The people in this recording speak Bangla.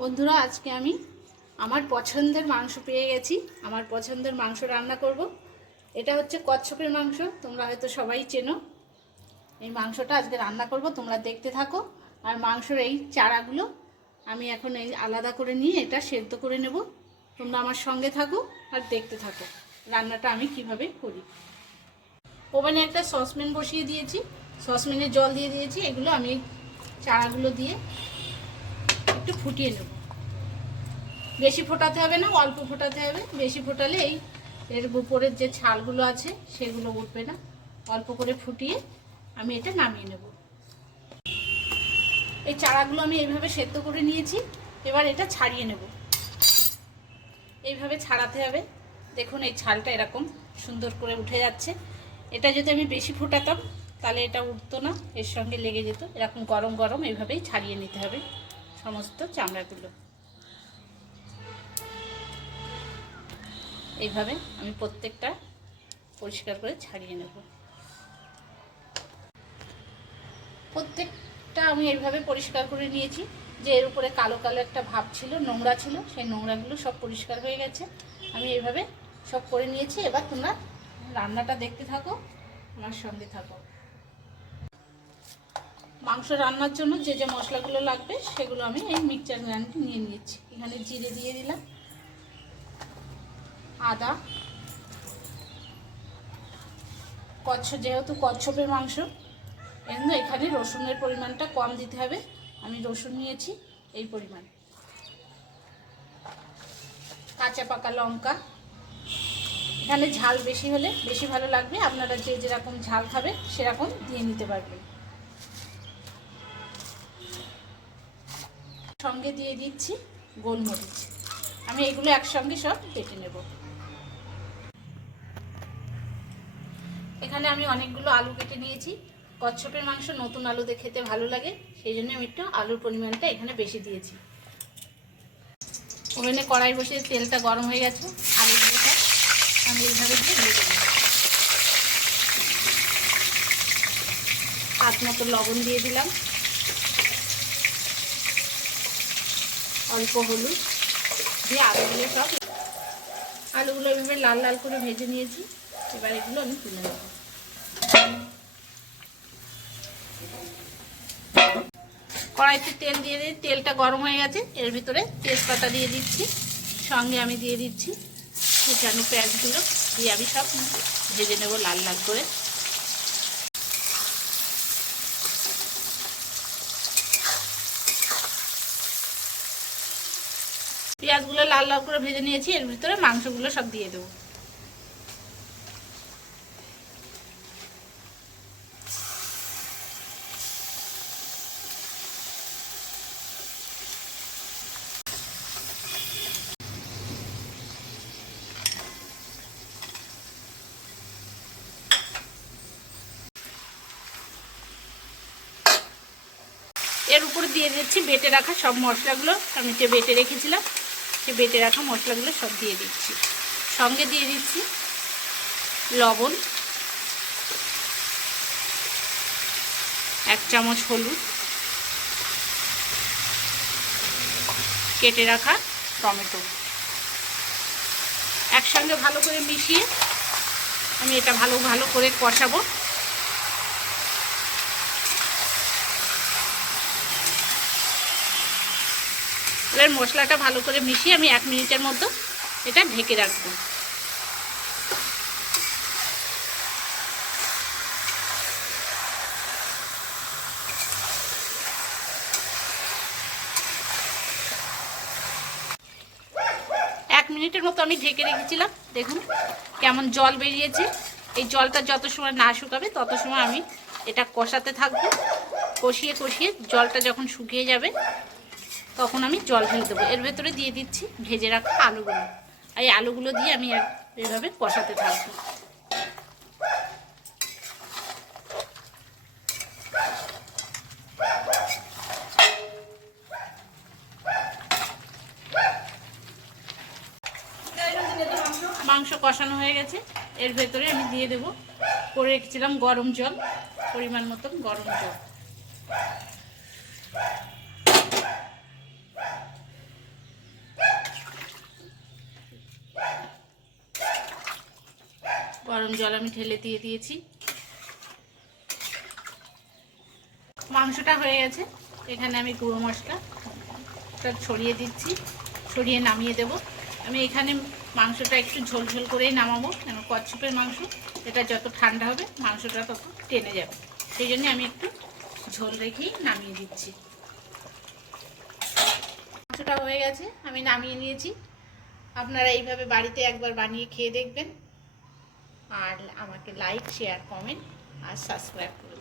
বন্ধুরা, আজকে আমি আমার পছন্দের মাংস পেয়ে গেছি। আমার পছন্দের মাংস রান্না করব। এটা হচ্ছে কচ্ছপের মাংস, তোমরা হয়তো সবাই চেনো। এই মাংসটা আজকে রান্না করব, তোমরা দেখতে থাকো। আর মাংসর এই চারাগুলো আমি এখন এই আলাদা করে নিয়ে এটা সেদ্ধ করে নেব। তোমরা আমার সঙ্গে থাকো আর দেখতে থাকো রান্নাটা আমি কীভাবে করি। ওভেনে একটা সসপ্যান বসিয়ে দিয়েছি। সসপ্যানে জল দিয়ে দিয়েছি। এগুলো আমি চারাগুলো দিয়ে একটু ফুটিয়ে নেব। বেশি ফোটাতে হবে না, অল্প ফোটাতে হবে। বেশি ফোটালে এই এর উপরের যে ছালগুলো আছে, সেগুলো উঠবে না। অল্প করে ফুটিয়ে আমি এটা নামিয়ে নেব। এই চারাগুলো আমি এইভাবে সেদ্ধ করে নিয়েছি। এবার এটা ছাড়িয়ে নেব। এইভাবে ছাড়াতে হবে। দেখুন, এই ছালটা এরকম সুন্দর করে উঠে যাচ্ছে। এটা যদি আমি বেশি ফোটাতাম, তাহলে এটা উঠতো না, এর সঙ্গে লেগে যেত। এরকম গরম গরম এইভাবেই ছাড়িয়ে নিতে হবে। সমস্ত চামড়াগুলো। এইভাবে আমি প্রত্যেকটা পরিষ্কার করে ছাড়িয়ে নেব। প্রত্যেকটা আমি এইভাবে পরিষ্কার করে নিয়েছি যে এর উপরে কালো কালো একটা ভাব ছিল, নোংরা ছিল, সেই নোংরাগুলো সব পরিষ্কার হয়ে গেছে। আমি এইভাবে সব করে নিয়েছি। এবার তোমরা রান্নাটা দেখতে থাকো, আমার সঙ্গে থাকো। মাংস রান্নার জন্য যে যে মশলাগুলো লাগবে, সেগুলো আমি এই মিক্সচার গ্রাইন্ডে নিয়ে নিয়েছি। এখানে জিরে দিয়ে দিলাম, আদা, কচ্ছ, যেহেতু কচ্ছপের মাংস এজন্য এখানে রসুনের পরিমাণটা কম দিতে হবে। আমি রসুন নিয়েছি, এই পরিমাণ। কাঁচা পাকা লঙ্কা। এখানে ঝাল বেশি হলে, বেশি ভালো লাগবে। আপনারা যে যেরকম ঝাল খাবে সেরকম দিয়ে নিতে পারবেন। সঙ্গে দিয়ে দিচ্ছি গোলমরিচ। আমি এগুলো একসঙ্গে সব বেটে নেব। এখানে আমি অনেকগুলো আলু কেটে নিয়েছি। কচ্ছপের মাংস নতুন আলুতে খেতে ভালো লাগে, সেই জন্য আমি একটু আলুর পরিমাণটা এখানে বেশি দিয়েছি। ওভেনে কড়াই বসিয়ে তেলটা গরম হয়ে গেছে আলুগুলো সব আমি এইভাবে দিয়ে ভেজে নেব। হাত মতো লবণ দিয়ে দিলাম। অল্প হলুদ দিয়ে আলুগুলো সব আলুগুলো এভাবে লাল লাল করে ভেজে নিয়েছি। এবার এগুলো আমি তুলে নেব। কড়াইতে তেল দিয়ে দিই তেলটা গরম হয়ে গেছে। এর ভিতরে তেজপাতা দিয়ে দিচ্ছি, সঙ্গে আমি দিয়ে দিচ্ছি কুচানো পেঁয়াজগুলো দিয়ে আমি সব ভেজে নেব লাল লাল করে। পেঁয়াজগুলো লাল লাল করে ভেজে নিয়েছি, এর ভিতরে মাংসগুলো সব দিয়ে দেবো। এর উপরে দিয়ে দিচ্ছি বেটে রাখা সব মশলাগুলো, আমি যে বেটে রেখেছিলাম। সে বেটে রাখা মশলাগুলো সব দিয়ে দিচ্ছি। সঙ্গে দিয়ে দিচ্ছি লবণ, এক চামচ হলুদ, কেটে রাখা টমেটো। একসঙ্গে ভালো করে মিশিয়ে আমি এটা ভালো ভালো করে কষাবো। এবার মশলাটা ভালো করে মিশিয়ে আমি এক মিনিটের মতো এটা ঢেকে রাখব। এক মিনিটের মতো আমি ঢেকে রেখেছিলাম। দেখুন কেমন জল বেরিয়েছে। এই জলটা যত সময় না শুকাবে, তত সময় আমি এটা কষাতে থাকব। কষিয়ে কষিয়ে জলটা যখন শুকিয়ে যাবে তখন আমি জল ঢেলে দেবো। এর ভেতরে দিয়ে দিচ্ছি ভেজে রাখা আলুগুলো। এই আলুগুলো দিয়ে আমি এভাবে কষাতে থাকব। মাংস কষানো হয়ে গেছে। এর ভেতরে আমি দিয়ে দেব করে রেখেছিলাম গরম জল, পরিমাণ মতন গরম জল। গরম জল আমি ঢেলে দিয়ে দিয়েছি। মাংসটা হয়ে গেছে। এখানে আমি গুঁড়ো মশলা ছড়িয়ে দিচ্ছি। ছড়িয়ে নামিয়ে দেব। আমি এখানে মাংসটা একটু ঝোলঝোল করেই নামাবো। কেন কচ্ছপের মাংস, এটা যত ঠান্ডা হবে মাংসটা তত টেনে যাবে। সেই জন্য আমি একটু ঝোল রেখেই নামিয়ে দিচ্ছি। মাংসটা হয়ে গেছে, আমি নামিয়ে নিয়েছি। আপনারা এইভাবে বাড়িতে একবার বানিয়ে খেয়ে দেখবেন। আর আমাকে লাইক শেয়ার কমেন্ট আর সাবস্ক্রাইব করবেন